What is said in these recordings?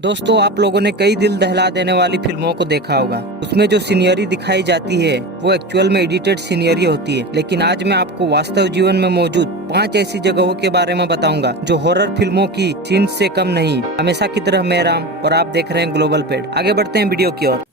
दोस्तों, आप लोगों ने कई दिल दहला देने वाली फिल्मों को देखा होगा। उसमें जो सीनरी दिखाई जाती है वो एक्चुअल में एडिटेड सीनरी होती है। लेकिन आज मैं आपको वास्तव जीवन में मौजूद 5 ऐसी जगहों के बारे में बताऊंगा जो हॉरर फिल्मों की सीन्स से कम नहीं। हमेशा की तरह मैं राम और आप देख रहे हैं ग्लोबल पेड। आगे बढ़ते हैं वीडियो की ओर।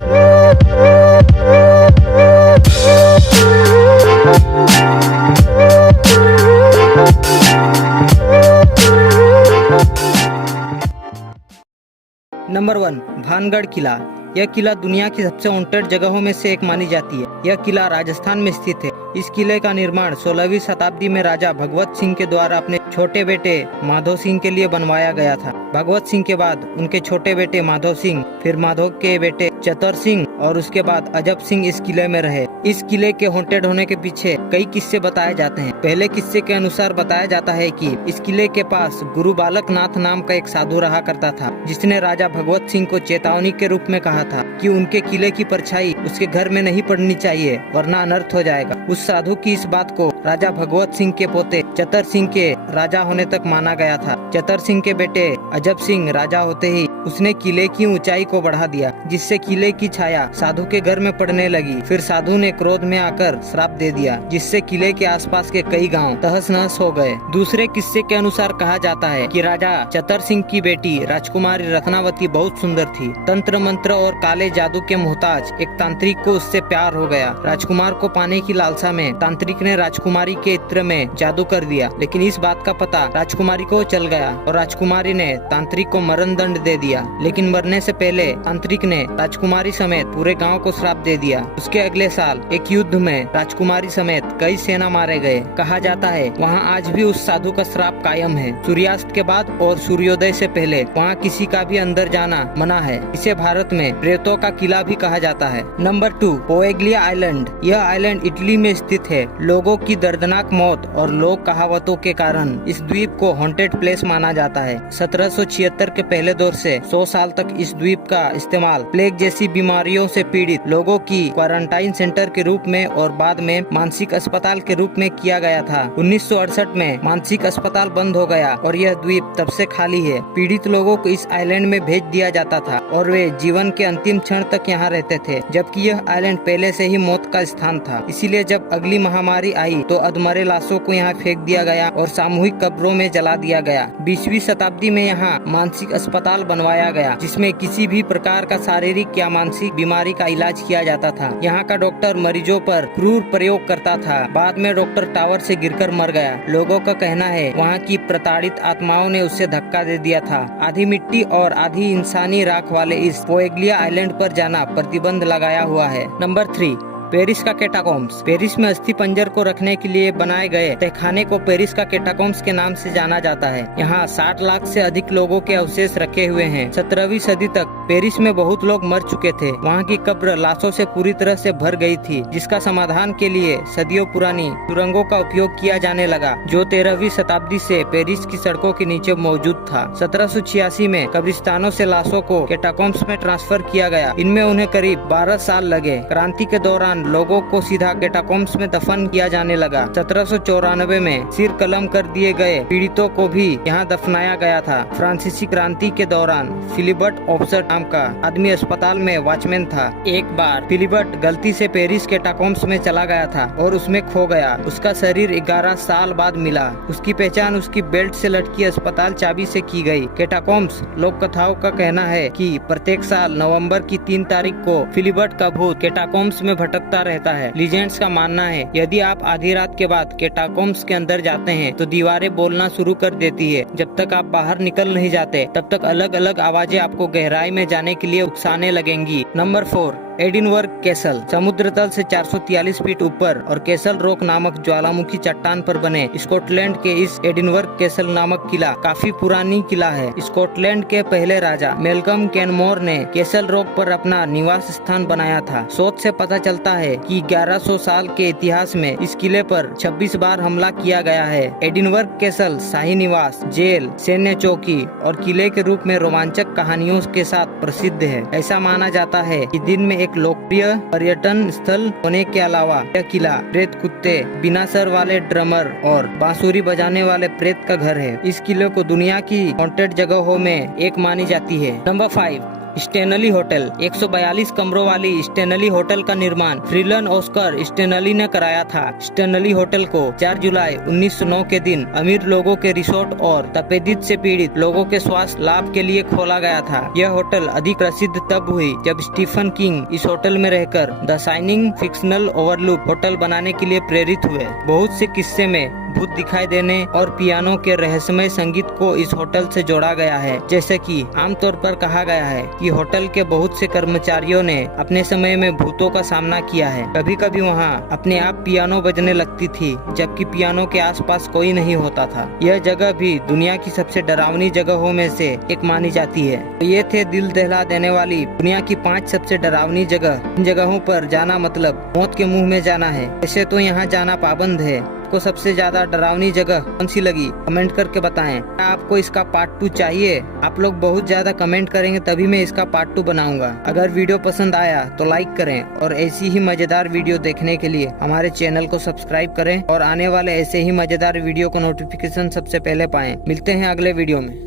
नंबर 1, भानगढ़ किला। यह किला दुनिया की सबसे हॉन्टेड जगहों में से एक मानी जाती है। यह किला राजस्थान में स्थित है। इस किले का निर्माण 16वीं शताब्दी में राजा भगवत सिंह के द्वारा अपने छोटे बेटे माधो सिंह के लिए बनवाया गया था। भगवत सिंह के बाद उनके छोटे बेटे माधो सिंह, फिर माधो के बेटे चतर सिंह और उसके बाद अजब सिंह इस किले में रहे। इस किले के हॉन्टेड होने के पीछे कई किस्से बताए जाते हैं। पहले किस्से के अनुसार बताया जाता है कि इस किले के पास गुरु बालक नाथ नाम का एक साधु रहा करता था, जिसने राजा भगवत सिंह को चेतावनी के रूप में कहा था कि उनके किले की परछाई उसके घर में नहीं पड़नी चाहिए, वरना अनर्थ हो जाएगा। उस साधु की इस बात को राजा भगवत सिंह के पोते चतर सिंह के राजा होने तक माना गया था। चतर सिंह के बेटे अजब सिंह राजा होते ही उसने किले की ऊंचाई को बढ़ा दिया, जिससे किले की छाया साधु के घर में पड़ने लगी। फिर साधु ने क्रोध में आकर श्राप दे दिया, जिससे किले के आसपास के कई गांव तहस नहस हो गए। दूसरे किस्से के अनुसार कहा जाता है कि राजा चतर सिंह की बेटी राजकुमारी रत्नावती बहुत सुंदर थी। तंत्र मंत्र और काले जादू के मोहताज एक तांत्रिक को उससे प्यार हो गया। राजकुमार को पाने की लालसा में तांत्रिक ने राजकुमारी के इत्र में जादू कर दिया, लेकिन इस बात का पता राजकुमारी को चल गया और राजकुमारी ने तांत्रिक को मरण दंड दे दिया। लेकिन मरने से पहले तांत्रिक ने राजकुमारी समेत पूरे गांव को श्राप दे दिया। उसके अगले साल एक युद्ध में राजकुमारी समेत कई सेना मारे गए। कहा जाता है वहाँ आज भी उस साधु का श्राप कायम है। सूर्यास्त के बाद और सूर्योदय से पहले वहाँ किसी का भी अंदर जाना मना है। इसे भारत में प्रेतों का किला भी कहा जाता है। Number 2, Poveglia island. यह आइलैंड इटली में स्थित है। लोगों की दर्दनाक मौत और लोक कहावतों के कारण इस द्वीप को हॉन्टेड प्लेस माना जाता है। 1776 के पहले दौर से 100 साल तक इस द्वीप का इस्तेमाल प्लेग जैसी बीमारियों से पीड़ित लोगों की क्वारंटाइन सेंटर के रूप में और बाद में मानसिक अस्पताल के रूप में किया गया था। 1968 में मानसिक अस्पताल बंद हो गया और यह द्वीप तब से खाली है। पीड़ित लोगों को इस आइलैंड में भेज दिया जाता था और वे जीवन के अंतिम क्षण तक यहाँ रहते थे, जबकि यह आइलैंड पहले से ही मौत का स्थान था। इसीलिए जब अगली महामारी आई तो अधमरे लाशों को यहाँ फेंक दिया गया और सामूहिक कब्रों में जला दिया गया। 20वीं शताब्दी में यहाँ मानसिक अस्पताल बनवाया गया, जिसमें किसी भी प्रकार का शारीरिक या मानसिक बीमारी का इलाज किया जाता था। यहाँ का डॉक्टर मरीजों पर क्रूर प्रयोग करता था। बाद में डॉक्टर टावर से गिरकर मर गया। लोगों का कहना है वहाँ की प्रताड़ित आत्माओं ने उसे धक्का दे दिया था। आधी मिट्टी और आधी इंसानी राख वाले इस पोएग्लिया आइलैंड पर जाना प्रतिबंध लगाया हुआ है। नंबर 3, पेरिस का कैटाकॉम्ब्स। पेरिस में अस्थि पंजर को रखने के लिए बनाए गए तहखाने को पेरिस का कैटाकॉम्ब्स के नाम से जाना जाता है। यहाँ 60 लाख से अधिक लोगों के अवशेष रखे हुए हैं। 17वीं सदी तक पेरिस में बहुत लोग मर चुके थे। वहाँ की कब्र लाशों से पूरी तरह से भर गई थी, जिसका समाधान के लिए सदियों पुरानी सुरंगों का उपयोग किया जाने लगा, जो 13वीं शताब्दी से पेरिस की सड़कों के नीचे मौजूद था। 1786 में कब्रिस्तानों से लाशों को कैटाकॉम्ब्स में ट्रांसफर किया गया। इनमें उन्हें करीब 12 साल लगे। क्रांति के दौरान लोगों को सीधा कैटाकॉम्ब्स में दफन किया जाने लगा। 1794 में सिर कलम कर दिए गए पीड़ितों को भी यहाँ दफनाया गया था। फ्रांसीसी क्रांति के दौरान फिलिबर्ट ऑब्सर्ट नाम का आदमी अस्पताल में वॉचमैन था। एक बार फिलिबर्ट गलती से पेरिस कैटाकॉम्ब्स में चला गया था और उसमें खो गया। उसका शरीर 11 साल बाद मिला। उसकी पहचान उसकी बेल्ट से लटकी अस्पताल चाबी से की गई। कैटाकॉम्ब्स लोक कथाओं का कहना है कि प्रत्येक साल नवंबर की 3 तारीख को फिलिबर्ट का भूत कैटाकॉम्ब्स में भटकता रहता है। लीजेंड्स का मानना है यदि आप आधी रात के बाद कैटाकॉम्ब्स के अंदर जाते हैं तो दीवारें बोलना शुरू कर देती है। जब तक आप बाहर निकल नहीं जाते तब तक अलग अलग आवाजें आपको गहराई में जाने के लिए उकसाने लगेंगी। Number 4, Edinburgh castle. समुद्र तल से 443 फीट ऊपर और कैसल रॉक नामक ज्वालामुखी चट्टान पर बने स्कॉटलैंड के इस एडिनबर्ग कैसल नामक किला काफी पुरानी किला है। स्कॉटलैंड के पहले राजा मेलकम कैनमोर ने कैसल रॉक पर अपना निवास स्थान बनाया था। शोध से पता चलता है कि 1100 साल के इतिहास में इस किले पर 26 बार हमला किया गया है। एडिनबर्ग कैसल शाही निवास, जेल, सैन्य चौकी और किले के रूप में रोमांचक कहानियों के साथ प्रसिद्ध है। ऐसा माना जाता है कि दिन में एक लोकप्रिय पर्यटन स्थल होने के अलावा यह किला प्रेत कुत्ते, बिना सर वाले ड्रमर और बांसुरी बजाने वाले प्रेत का घर है। इस किले को दुनिया की हॉन्टेड जगहों में एक मानी जाती है। Number 5, Stanley hotel. 142 कमरों वाली स्टेनली होटल का निर्माण फ्रीलन ऑस्कर स्टेनली ने कराया था। स्टेनली होटल को 4 जुलाई 1909 के दिन अमीर लोगों के रिसोर्ट और तपेदिक से पीड़ित लोगों के स्वास्थ्य लाभ के लिए खोला गया था। यह होटल अधिक प्रसिद्ध तब हुई जब स्टीफन किंग इस होटल में रहकर the shining fictional overlook hotel बनाने के लिए प्रेरित हुए। बहुत से किस्से में भूत दिखाई देने और पियानो के रहस्यमय संगीत को इस होटल से जोड़ा गया है। जैसे कि आमतौर पर कहा गया है कि होटल के बहुत से कर्मचारियों ने अपने समय में भूतों का सामना किया है। कभी कभी वहाँ अपने आप पियानो बजने लगती थी, जबकि पियानो के आसपास कोई नहीं होता था। यह जगह भी दुनिया की सबसे डरावनी जगहों में से एक मानी जाती है। तो ये थे दिल दहला देने वाली दुनिया की 5 सबसे डरावनी जगह। इन जगहों पर जाना मतलब मौत के मुंह में जाना है। वैसे तो यहाँ जाना पाबंद है। आपको सबसे ज्यादा डरावनी जगह कौन सी लगी, कमेंट करके बताएं। क्या आपको इसका पार्ट 2 चाहिए? आप लोग बहुत ज्यादा कमेंट करेंगे तभी मैं इसका पार्ट 2 बनाऊंगा। अगर वीडियो पसंद आया तो लाइक करें और ऐसी ही मजेदार वीडियो देखने के लिए हमारे चैनल को सब्सक्राइब करें और आने वाले ऐसे ही मजेदार वीडियो को नोटिफिकेशन सबसे पहले पाएं। मिलते हैं अगले वीडियो में।